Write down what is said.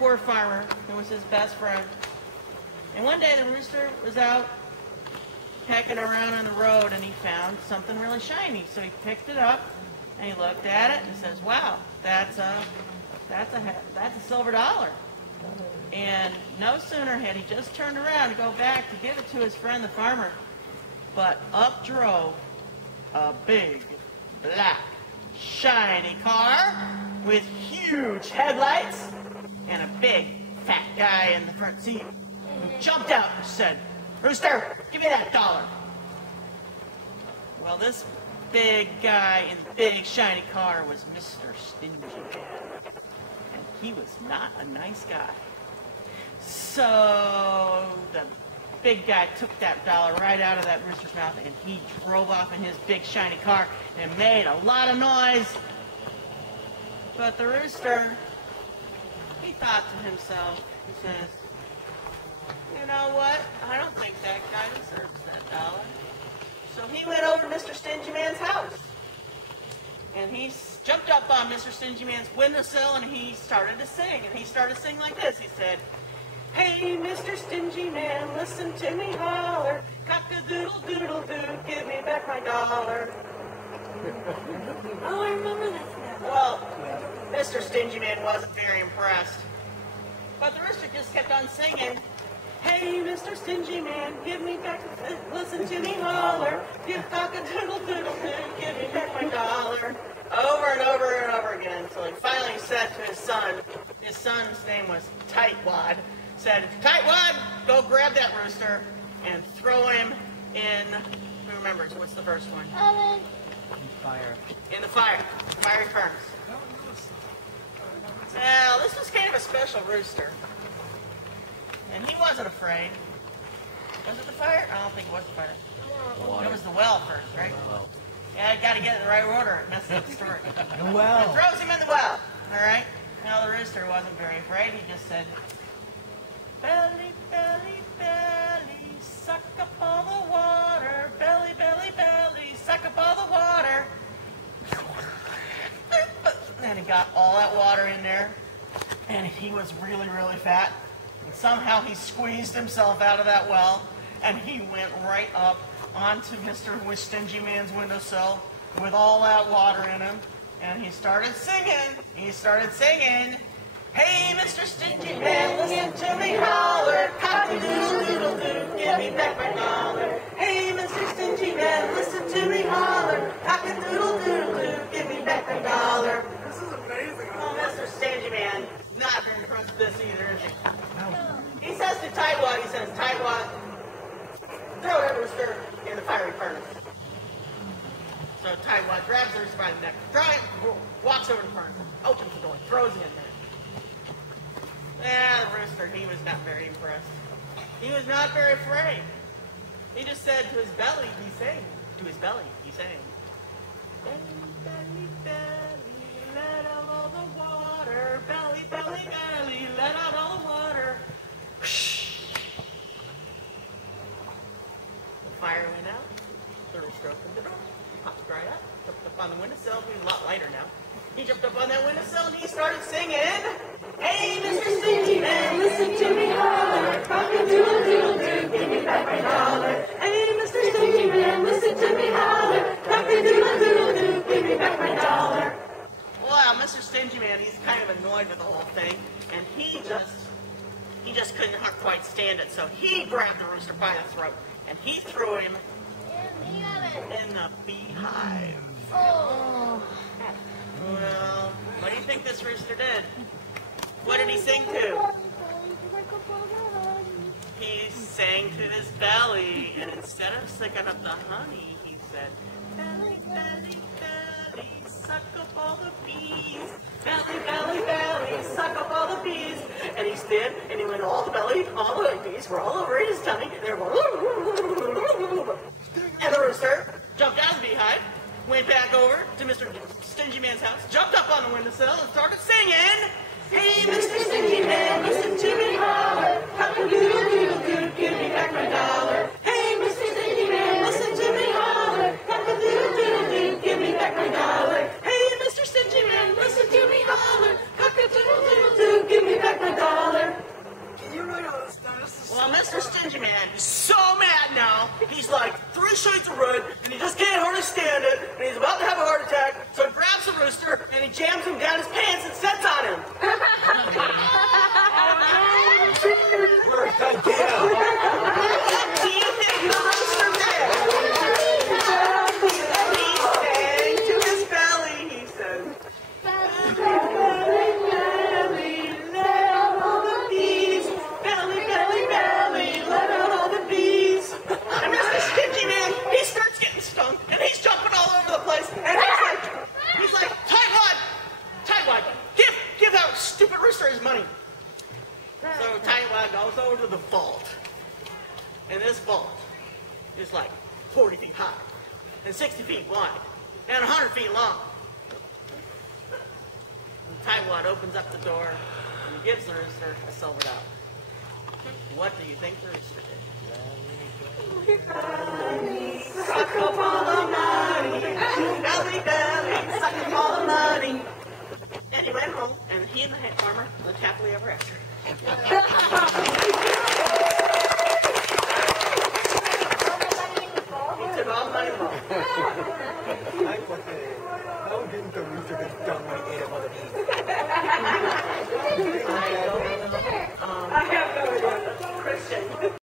poor farmer who was his best friend. And one day the rooster was out pecking around on the road and he found something really shiny. So he picked it up and he looked at it and says, "Wow, that's a silver dollar." And no sooner had he just turned around to go back to give it to his friend the farmer, but up drove a big, black, shiny car with huge headlights and a big, fat guy in the front seat who jumped out and said, "Rooster, give me that dollar." Well, this big guy in the big, shiny car was Mr. Stingy Man, and he was not a nice guy. So the big guy took that dollar right out of that rooster's mouth and he drove off in his big shiny car and made a lot of noise. But the rooster, he thought to himself, he says, "You know what? I don't think that guy deserves that dollar." So he went over to Mr. Stingy Man's house. And he jumped up on Mr. Stingy Man's windowsill and he started to sing. And he started to sing like this. He said, "Hey, Mr. Stingy Man, listen to me holler. Cock-a-doodle-doodle-doo, give me back my dollar." Oh, I remember that. Well, Mr. Stingy Man wasn't very impressed. But the rooster just kept on singing, "Hey, Mr. Stingy Man, give me back, listen to me holler. Give cock-a-doodle-doodle-doo, give me back my dollar." Over and over and over again until he finally said to his son's name was Tightwad, said, "Tightwad, go grab that rooster and throw him in," who remembers, what's the first one? Oven. Fire. In the fiery furnace. Now, this was kind of a special rooster. And he wasn't afraid. Was it the fire? I don't think it was the fire. It was the well first, right? Yeah, you got to get it in the right order. It messes up the story. The well. It throws him in the well. All right? Now, the rooster wasn't very afraid. He just said, "Belly, belly, belly, suck up all the water. Belly, belly, belly, suck up all the water." And he got all that water in there. And he was really, really fat. And somehow he squeezed himself out of that well. And he went right up onto Mr. Stingy Man's windowsill with all that water in him. And he started singing. "Hey, Mr. Stingy Man, listen to me holler. Cock-a-doodle-doodle-doo, give me back my dollar. Hey, Mr. Stingy Man, listen to me holler. Cock-a-doodle-doodle-doo, give me back my dollar." This is amazing. Well, Mr. Stingy Man, not very impressed with this either, is he? He says to Tightwad, "Tightwad, throw that rooster in the fiery furnace." So Tightwad grabs the rooster by the neck, walks over to the furnace, opens the door, throws it in there. The rooster, he was not very impressed. He was not very afraid. He just said to his belly, he sang. "Belly, belly, belly, let out all the water. Belly, belly, belly, let out all the water." The fire went out. The rooster opened the door, popped right up, jumped up on the windowsill. He was a lot lighter now. He jumped up on that windowsill and he started singing, "Hey, Mr. Stingy Man, listen to me holler. Cock-a-doodle-doodle-doo, give me back my dollar. Hey, Mr. Stingy Man, listen to me holler. Cock-a-doodle-doodle-doo, give me back my dollar." Well, Mr. Stingy Man, he's kind of annoyed with the whole thing, and he just couldn't quite stand it, so he grabbed the rooster by the throat, and he threw him in the beehive. Oh. Well, what do you think this rooster did? What did he sing to? He sang to his belly, and instead of sucking up the honey, he said, "Belly, belly, belly, suck up all the bees. Belly, belly, belly, suck up all the bees." And he did, and he went all the bees were all over his tummy, and they were going, and the rooster jumped out of the beehive, went back over to Mr. Stingy Man's house, jumped up on the windowsill, and started singing, "Hey, Mr. Stingy Man, listen to me holler. Cock-a-doodle-doodle-doo, give me back my dollar. Hey, Mr. Stingy Man, listen to me holler. Cock-a-doodle-doodle-doo, give me back my dollar. Hey, Mr. Stingy Man, listen to me holler. Cock-a-doodle-doodle-doo, give me back my dollar." And he's so mad now. He's like 3 shades of red, and he just can't hardly stand it. And he's about to have a heart attack, so he grabs the rooster, and he jams him down his pants and sets on him. Worst idea. What do you think the rooster did? He sang to his belly, he said. Belly, let out all the bees. Belly, belly, belly, let out all the bees. And Mr. Stingy Man, he starts getting stung, and he's jumping all over the place, and he's like, Tightwad, give that stupid rooster his money. So Tightwad goes over to the vault, and this vault is like 40 feet high, and 60 feet wide, and 100 feet long. And Tightwad opens up the door, and he gives the rooster a silver dollar. What do you think the rooster did? Suck up all